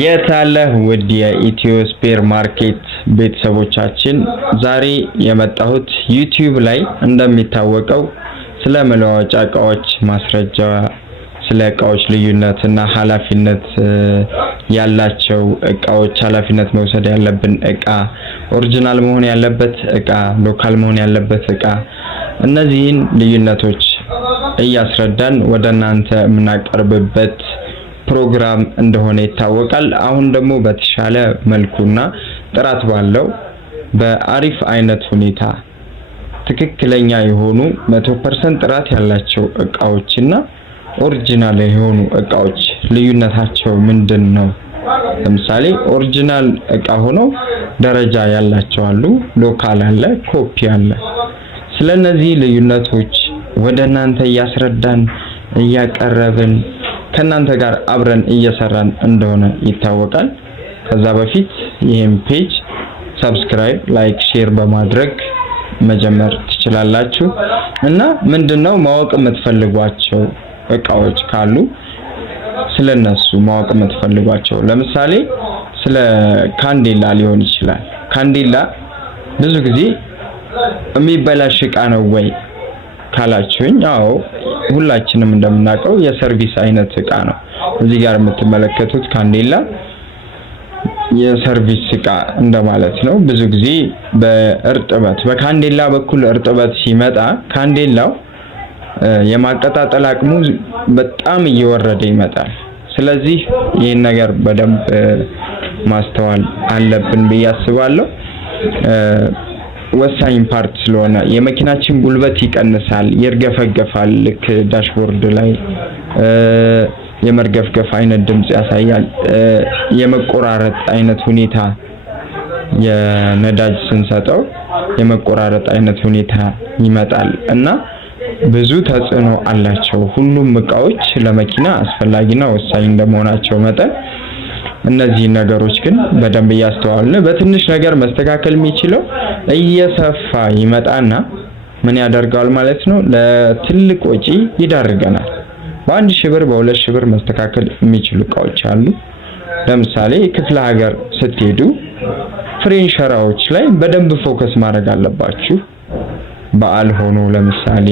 የታለ ውድ የኢትዮ ስፔር ማርኬት ቤተሰቦቻችን ዛሬ የመጣሁት ዩቲዩብ ላይ እንደሚታወቀው ስለ መለዋወጫ እቃዎች ማስረጃ ስለ እቃዎች ልዩነትና ኃላፊነት ያላቸው እቃዎች ኃላፊነት መውሰድ ያለብን እቃ ኦሪጂናል መሆን ያለበት እቃ ሎካል መሆን ያለበት እቃ እነዚህን ልዩነቶች እያስረዳን ወደናንተ የምናቀርብበት ፕሮግራም እንደሆነ ይታወቃል። አሁን ደግሞ በተሻለ መልኩና ጥራት ባለው በአሪፍ አይነት ሁኔታ ትክክለኛ የሆኑ 100% ጥራት ያላቸው እቃዎችና ኦሪጂናል የሆኑ እቃዎች ልዩነታቸው ምንድነው? ለምሳሌ ኦሪጂናል እቃ ሆኖ ደረጃ ያላቸው አሉ፣ ሎካል አለ፣ ኮፒ አለ። ስለነዚህ ልዩነቶች ወደናንተ እያስረዳን እያቀረብን ከናንተ ጋር አብረን እየሰራን እንደሆነ ይታወቃል። ከዛ በፊት ይሄን ፔጅ ሰብስክራይብ፣ ላይክ፣ ሼር በማድረግ መጀመር ትችላላችሁ እና ምንድነው ማወቅ የምትፈልጓቸው እቃዎች ካሉ ስለነሱ ማወቅ የምትፈልጓቸው ለምሳሌ ስለ ካንዴላ ሊሆን ይችላል። ካንዴላ ብዙ ጊዜ የሚበላሽ እቃ ነው ወይ ካላችሁኝ፣ አዎ ሁላችንም እንደምናውቀው የሰርቪስ አይነት እቃ ነው። እዚህ ጋር የምትመለከቱት ካንዴላ የሰርቪስ እቃ እንደማለት ነው። ብዙ ጊዜ በእርጥበት በካንዴላ በኩል እርጥበት ሲመጣ ካንዴላው የማቀጣጠል አቅሙ በጣም እየወረደ ይመጣል። ስለዚህ ይህን ነገር በደንብ ማስተዋል አለብን ብዬ አስባለሁ። ወሳኝ ፓርት ስለሆነ የመኪናችን ጉልበት ይቀንሳል፣ ይርገፈገፋል። ልክ ዳሽቦርድ ላይ የመርገፍገፍ አይነት ድምጽ ያሳያል። የመቆራረጥ አይነት ሁኔታ የነዳጅ ስንሰጠው የመቆራረጥ አይነት ሁኔታ ይመጣል እና ብዙ ተጽዕኖ አላቸው። ሁሉም እቃዎች ለመኪና አስፈላጊና ወሳኝ እንደመሆናቸው መጠን እነዚህ ነገሮች ግን በደንብ ያስተዋልን በትንሽ ነገር መስተካከል የሚችለው እየሰፋ ይመጣና ምን ያደርጋል ማለት ነው፣ ለትልቅ ወጪ ይዳርገናል። በ1000 ብር በ2000 ብር መስተካከል የሚችሉ እቃዎች አሉ። ለምሳሌ ክፍለ ሀገር ስትሄዱ ፍሬን ሸራዎች ላይ በደንብ ፎከስ ማድረግ አለባችሁ። በዓል ሆኖ ለምሳሌ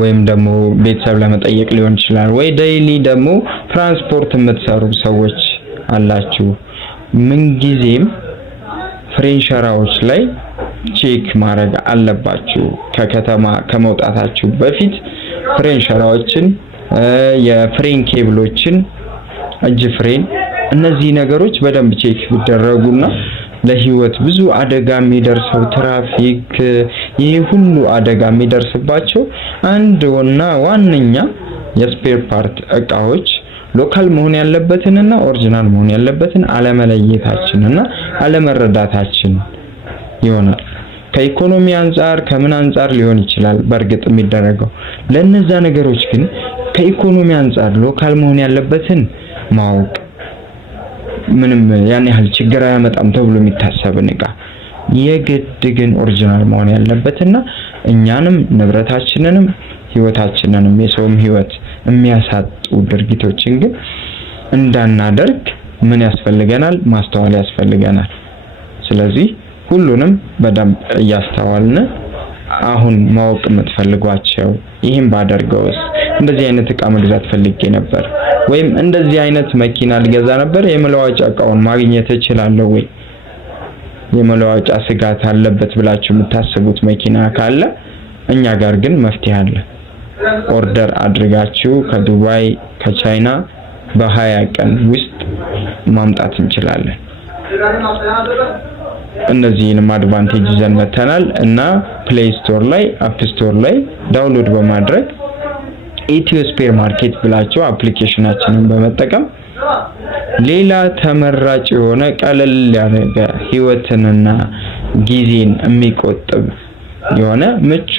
ወይም ደግሞ ቤተሰብ ለመጠየቅ ሊሆን ይችላል፣ ወይ ዴይሊ ደግሞ ትራንስፖርት የምትሰሩ ሰዎች አላችሁ። ምን ጊዜም ፍሬን ሸራዎች ላይ ቼክ ማድረግ አለባችሁ። ከከተማ ከመውጣታችሁ በፊት ፍሬን ሸራዎችን፣ የፍሬን ኬብሎችን፣ እጅ ፍሬን እነዚህ ነገሮች በደንብ ቼክ ቢደረጉና ለህይወት ብዙ አደጋ የሚደርሰው ትራፊክ ይሄ ሁሉ አደጋ የሚደርስባቸው አንድና ዋነኛ የስፔር ፓርት እቃዎች ሎካል መሆን ያለበትንና ኦሪጂናል መሆን ያለበትን አለመለየታችንና አለመረዳታችን ይሆናል። ከኢኮኖሚ አንፃር ከምን አንፃር ሊሆን ይችላል በእርግጥ የሚደረገው። ለነዛ ነገሮች ግን ከኢኮኖሚ አንፃር ሎካል መሆን ያለበትን ማወቅ ምንም ያን ያህል ችግር አያመጣም ተብሎ የሚታሰብን እቃ የግድ ግን ኦሪጂናል መሆን ያለበትና እኛንም ንብረታችንንም ህይወታችንንም የሰውም ህይወት የሚያሳጡ ድርጊቶችን ግን እንዳናደርግ ምን ያስፈልገናል? ማስተዋል ያስፈልገናል። ስለዚህ ሁሉንም በደንብ እያስተዋልን አሁን ማወቅ የምትፈልጓቸው ይሄን ባደርገውስ እንደዚህ አይነት እቃ መግዛት ፈልጌ ነበር ወይም እንደዚህ አይነት መኪና ልገዛ ነበር የመለዋወጫ እቃውን ማግኘት እችላለሁ ወይ የመለዋወጫ ስጋት አለበት ብላችሁ የምታስቡት መኪና ካለ እኛ ጋር ግን መፍትሄ አለ። ኦርደር አድርጋችሁ ከዱባይ ከቻይና በ20 ቀን ውስጥ ማምጣት እንችላለን። እነዚህንም አድቫንቴጅ ይዘን መተናል እና ፕሌይ ስቶር ላይ አፕ ስቶር ላይ ዳውንሎድ በማድረግ ኢትዮ ስፔር ማርኬት ብላችሁ አፕሊኬሽናችንን በመጠቀም ሌላ ተመራጭ የሆነ ቀለል ያለ ህይወትንና ጊዜን የሚቆጥብ የሆነ ምቹ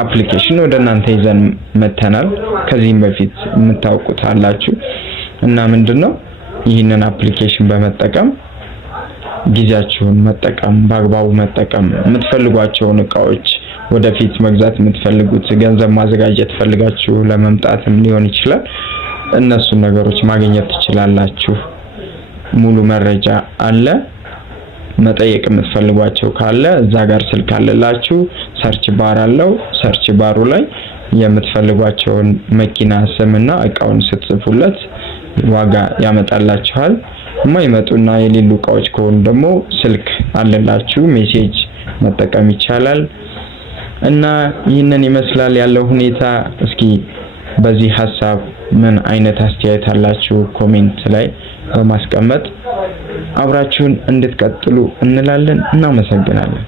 አፕሊኬሽን ወደናንተ ይዘን መተናል። ከዚህም በፊት የምታውቁት አላችሁ እና ምንድነው ይህንን አፕሊኬሽን በመጠቀም ጊዜያችሁን መጠቀም በአግባቡ መጠቀም የምትፈልጓቸውን እቃዎች ወደፊት መግዛት የምትፈልጉት ገንዘብ ማዘጋጀት ፈልጋችሁ ለመምጣትም ሊሆን ይችላል እነሱን ነገሮች ማግኘት ትችላላችሁ። ሙሉ መረጃ አለ። መጠየቅ የምትፈልጓቸው ካለ እዛ ጋር ስልክ አለላችሁ። ሰርች ባር አለው። ሰርች ባሩ ላይ የምትፈልጓቸውን መኪና ስምና እቃውን ስትጽፉለት ዋጋ ያመጣላችኋል። የማይመጡና የሌሉ እቃዎች ከሆኑ ደግሞ ስልክ አለላችሁ፣ ሜሴጅ መጠቀም ይቻላል። እና ይህንን ይመስላል ያለው ሁኔታ። እስኪ በዚህ ሐሳብ ምን አይነት አስተያየት አላችሁ? ኮሜንት ላይ በማስቀመጥ አብራችሁን እንድትቀጥሉ እንላለን። እናመሰግናለን።